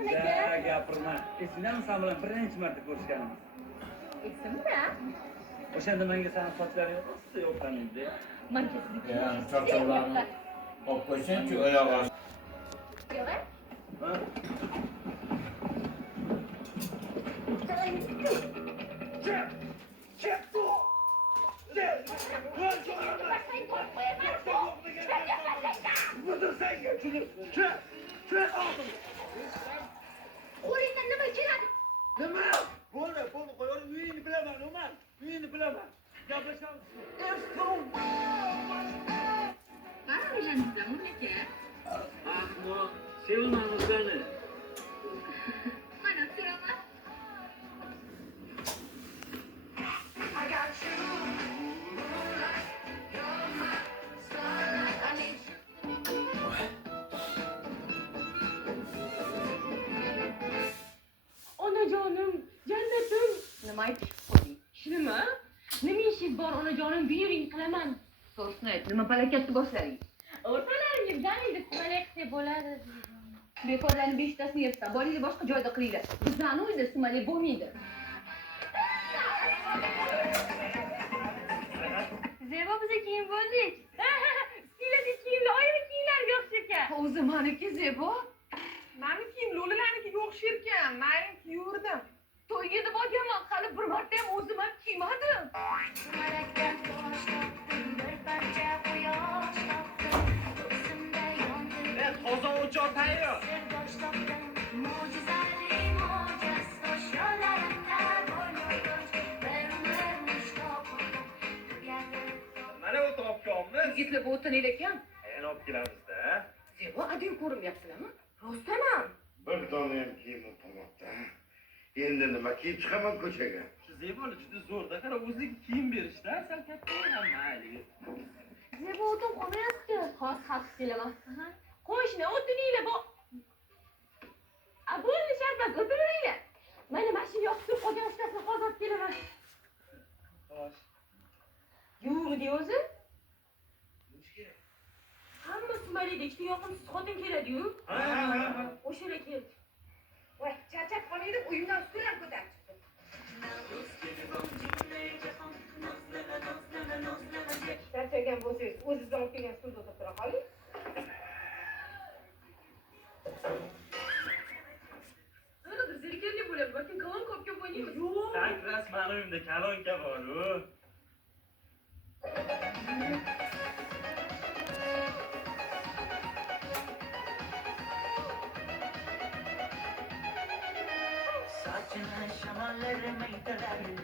Rahmon aka. Gapirma. Esimdan sen bilan birinchi marta ko'rishganimiz. Esimda? O'shanda menga seni sochlaring rosa yoqqan edi. Menga sizniki. Charchovlarni olib qo'ysang-chi, oyog'i osti. Yo'q. Ha? Qo'lingdan nima keladi? Nima? Bo'ldi, qo'ying. Uyingni bilaman, Umar. Uyingni bilaman. Gaplashamiz. Qani o'ylandingizmi, aka? Ahmoq, sevilmaymiz seni. Mana turaman. Onajonim, jannatim. Nima aytib qo'yding? Nima? Nima ishingiz bor onajonim, buyuring qilaman. To'g'risini ayt, nima palakatni boshlaring? O'rtalaringizdan endi sumalak bo'ladi. Bekorlarni 5 tasini yirtsa, boringlar boshqa joyda qilinglar. Bizlarni uyda sumalak bo'lmaydi. Zebo biza kiyim bo'ldik. Stiladi kiyimlar, oyna kiyimlarga o'xshar ekan. O'zi meniki Zebo. Meni kiyim lo'lilarnikiga o'xshar ekan. Men kiyurdim. To'yga deb olganman, hali bir marta ham o'zim ham kiymadim. Toza o'choq tayyor. Mana bu topganmiz. Yigitlar bu o'tinlar ekan. Yana olib kelamiz-da. Zebo, ading ko'rinmayapsizlarmi? Rostdanam. Bir dona ham kiyim o'tirmoqda. Endi nima kiyib chiqaman ko'chaga? Shu Zeboli juda zo'rda. Qara o'ziga kiyim berishda, sal katta ham mayli. Zebo o'tin qo'yapti. Xos xalq kelaman. Qo'shni o'tininglar bu. Bo'ldi sharbat o'tiringlar. Mana mashina yoqtirib qolgan ushtasini hozir olib kelaman. Xo'sh. Yurdi o'zi? Hamma sumalakda ikkita yoqimsiz xotin keladi-yu. Ha. O'shana keldi. Voy, charchab qolmaydi, uyimdan ustidan ko'tarib chiqdim. Charchagan bo'lsangiz, o'zingiz olib kelgan stulda o'tirib qoling. Mana bir zerikali bo'ladi, balkim kalon kopga o'ynaymiz. Yo'q. Sanki rasman uyimda kalonka bor-ku.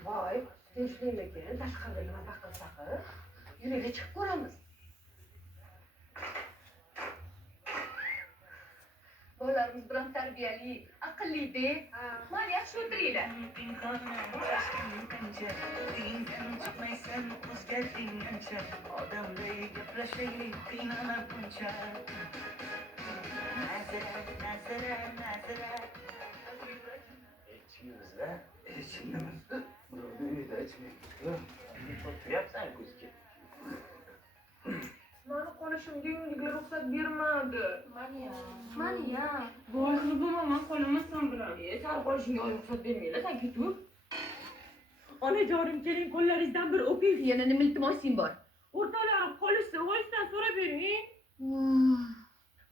Voy, tinchlikmikin, tashqarida nima baqir-saqir. Yuraylik chiqib ko'ramiz. Bolalarimiz bilan tarbiyali, aqlli-da. Mana yaxshi o'tiringlar. Ichimizda, ichimizda. Birovni uyida ichmaymiz-ku. Tuyapsan ko'zga. Mani qolishimga uyimga ruxsat bermadi. Maniya. Bo'ldi, bo'lmaman, qo'limni sindiram. Sal qolishingga ruxsat bermaylar, sen ketur. Onajonim, keling, qo'llaringizdan bir o'ping. Yana nima iltimosing bor? O'rtalarim qolishsa, voysdan so'rab bering.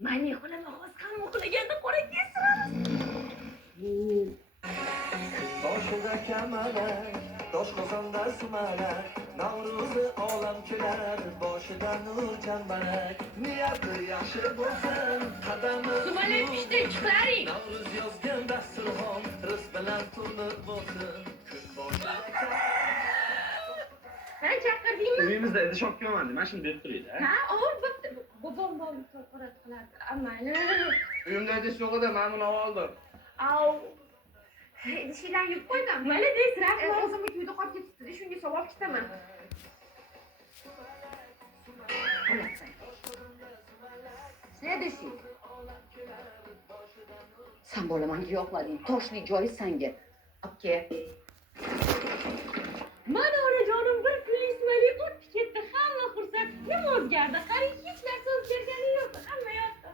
Mani xonama xos hamma uxlaganda qora kestiramiz. Boshida kamalak, doshqozonda sumalak, Navro'zi olam kelar, boshida nur chambarak. Niyati yaxshi bo'lsin, qadami Sumalak pishdi, chiqaring. Navruz yozgan dasturxon, rizq bilan to'lib bo'lsin. Kun boshida Sen chaqirdingmi? Uyimizda edi shopkaman, mana shuni berib turaylik. Ha, ol bitta. Bobom qo'rat qilardi. Ammani. Uyimda idish yo'q edi, men buni oldim. Au. Idishinglarni yuvib qo'ydim. Mana deysiz, rahmat. O'zimni uyda qolib ketibdi, shunga savol kitaman. Следующий. Sen bo'lamanga yoqmading. Toshli joyi senga. Obke. Mana onajonim bir kunlik sumalak o'tib ketdi. Hamma xursand. Nima o'zgardi? Qarang, hech narsa o'zgargani yo'q. Hamma yoqda.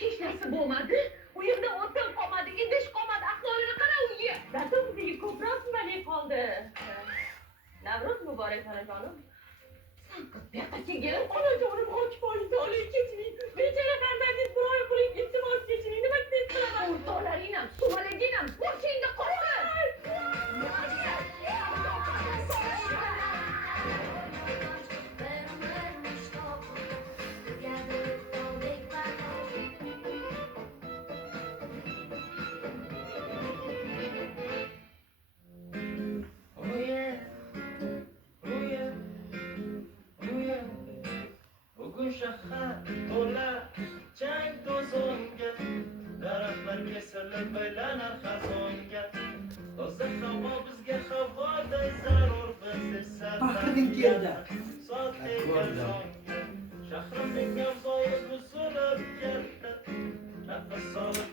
Hech narsa bo'lmadi. U kelmay qoldi. Navruz muborak onajonim. Sen qizga kelib onajonim ochib olay kechiring. Bechora farzandingiz bir oy qo'ling iltimos kechiring. Nima deb qilaman? O'rtoqlaring ham, sumalaging ham boshingda qolsin. Bugun shahar to'la chang to'zonga, daraxtlar kesilib baylanar xazonga. Toza havo bizga havoday zarur, biz esa Faxriddin keldi. soatga shahrimning avzoyi buzilib ketdi. Nafas olib